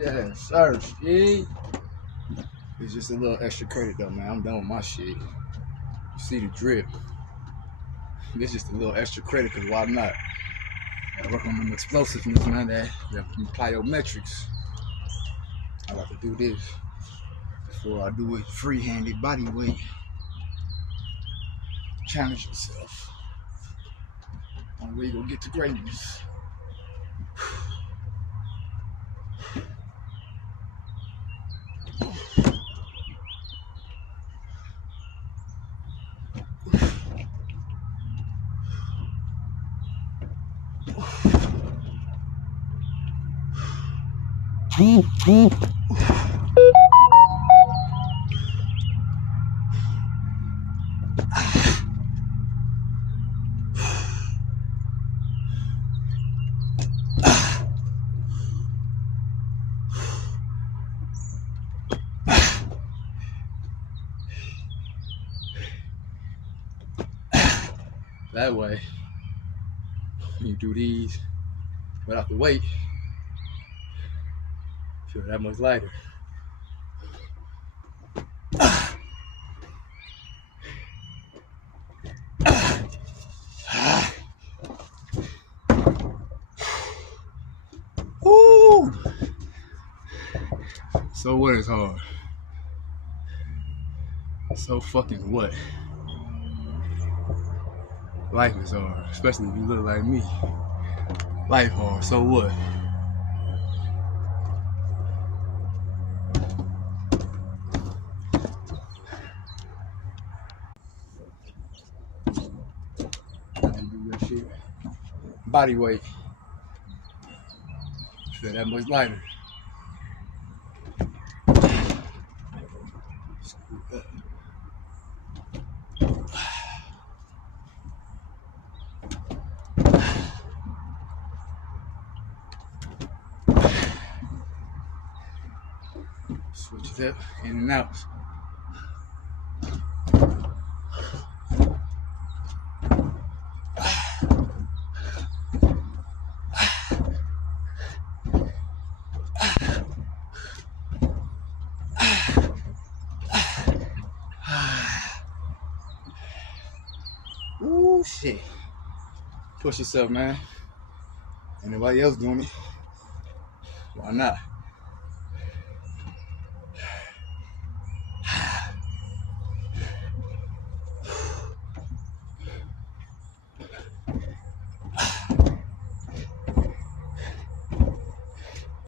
Yeah, sir. Ski. It's just a little extra credit though, man. I'm done with my shit. You see the drip. It's just a little extra credit, cause why not? Gotta work on them explosiveness, man. That plyometrics. I got to do this before I do it free-handed body weight. Challenge yourself. On where you gonna get to greatness. That way, when you do these without the weight, feel that much lighter. Woo! So what is hard? So fucking what? Life is hard, especially if you look like me. Life hard, so what? Do your shit. Body weight. Feel that much lighter. Switch it up, in and out. Ooh, shit. Push yourself, man. Anybody else doing it? Why not?